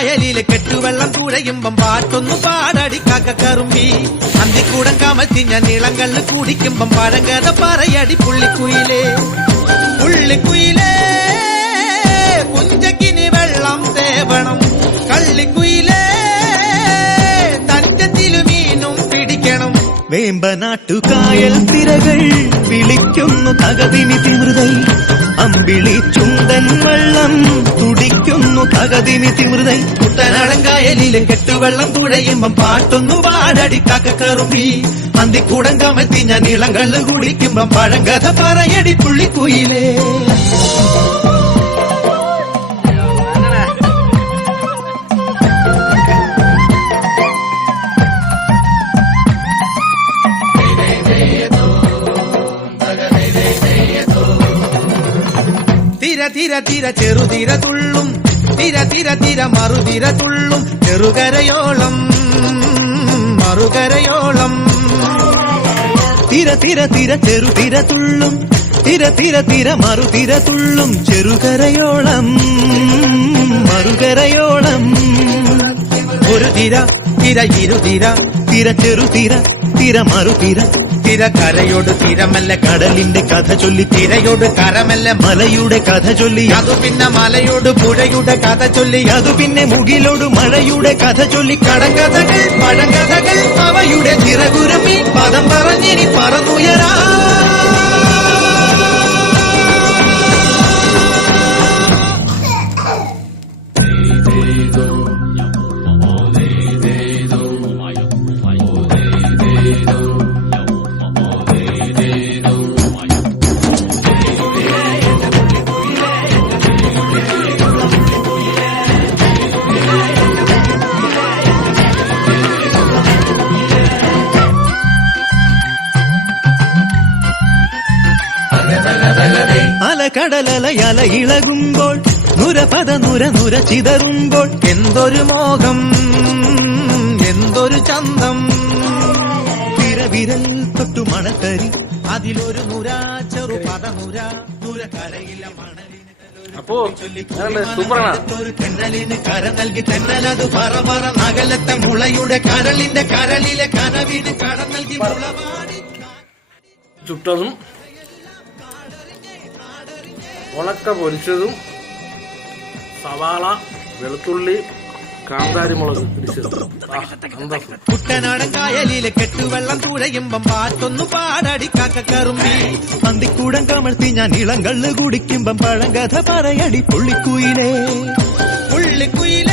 കായലിലെ കെട്ടുവെള്ളം തുഴയുമ്പം പാട്ടൊന്നു പാടടി കാക്കക്കറുമ്പി അന്തിക്കൂടം കമത്തി ഞാൻ നീളങ്കല്ല് കുടിക്കുമ്പം പഴങ്കഥ പറയടി പുള്ളിക്കുയിലേ പുള്ളിക്കുയിലേ കുഞ്ചക്കിനി വെള്ളം തേവണം കള്ളിക്കുയിലേ തഞ്ചത്തിലു മീനും പിടിക്കണം വേമ്പനാട്ടുകായൽ തിരകൾ വിളിക്കുന്നു തകതിമി തിമൃതൈ അമ്പിളി ചുണ്ടൻ വെള്ളം തുടിക്കുന്നു തകതിമി തിമൃതൈ കുട്ടനാടൻ കായലിലെ കെട്ടുവെള്ളം തുഴയുമ്പം പാട്ടൊന്നു പാടടി കാക്കക്കറുമ്പി അന്തിക്കൂടം കമത്തി ഞാൻ ഇളങ്കള്ള് കുടിക്കുമ്പം പഴങ്കഥ പറയടി പുള്ളിക്കുയിലേ തിര തിര തിര ചെറുതിര തുള്ളും തിര തിര തിര മറുതിര തുള്ളും ചെറുകരയോളം മറുകരയോളം തിര തിര തിര ചെറുതിര തുള്ളും തിര തിര തിര മറുതിര തുള്ളും ചെറുകരയോളം മറുകരയോളം ഒരു തിര തിര ഇരുതിര തിര ചെറുതിര തിര മറുതിര തിര കരയോട് തിരമല്ല കടലിന്റെ കഥ ചൊല്ലി തിരയോട് കരമല്ല മലയുടെ കഥ ചൊല്ലി അതു പിന്നെ മലയോട് പുഴയുടെ കഥ ചൊല്ലി അതു പിന്നെ മുകിലോട് മഴയുടെ കഥ ചൊല്ലി കടങ്കഥകൾ പഴങ്കഥകൾ അവയുടെ ചിറകുരമി പദം പറഞ്ഞിനി പറന്നുയരാ അലകടലല ഇളകുമ്പോൾ നുരപദ നുര നുര ചിതറുമ്പോൾ എന്തൊരു മോഹം എന്തൊരു ചന്തം വിരവിരൽ തൊട്ടു മണത്തരി അതിലൊരു നുര ചെറു പദ നുര നുര കരയില്ല മണലിന് അപ്പോ സൂപ്പറാണ്. ഒരു തെന്നലിന് കര നൽകി തെന്നലത് പറ പറ നഗലത്തെ മുളയുടെ കരളിന്റെ കരളിലെ കനവിന് കട നൽകി മുളവാടി ചുട്ടതും ഉണക്ക പൊരിച്ചതും സവാള വെളുത്തുള്ളി കാന്താരിമുളക് പിടിച്ചതും കുട്ടനാടൻ കായലിലെ കെട്ടുവെള്ളം തുഴയുമ്പം പാട്ടൊന്നു പാടടി കാക്കക്കറുമ്പി അന്തിക്കൂടം കമഴ്ത്തി ഞാൻ ഇളങ്കള്ള് കുടിക്കുമ്പം പഴങ്കഥ പറയടി പുള്ളിക്കുയിലേ പുള്ളിക്കുയിലേ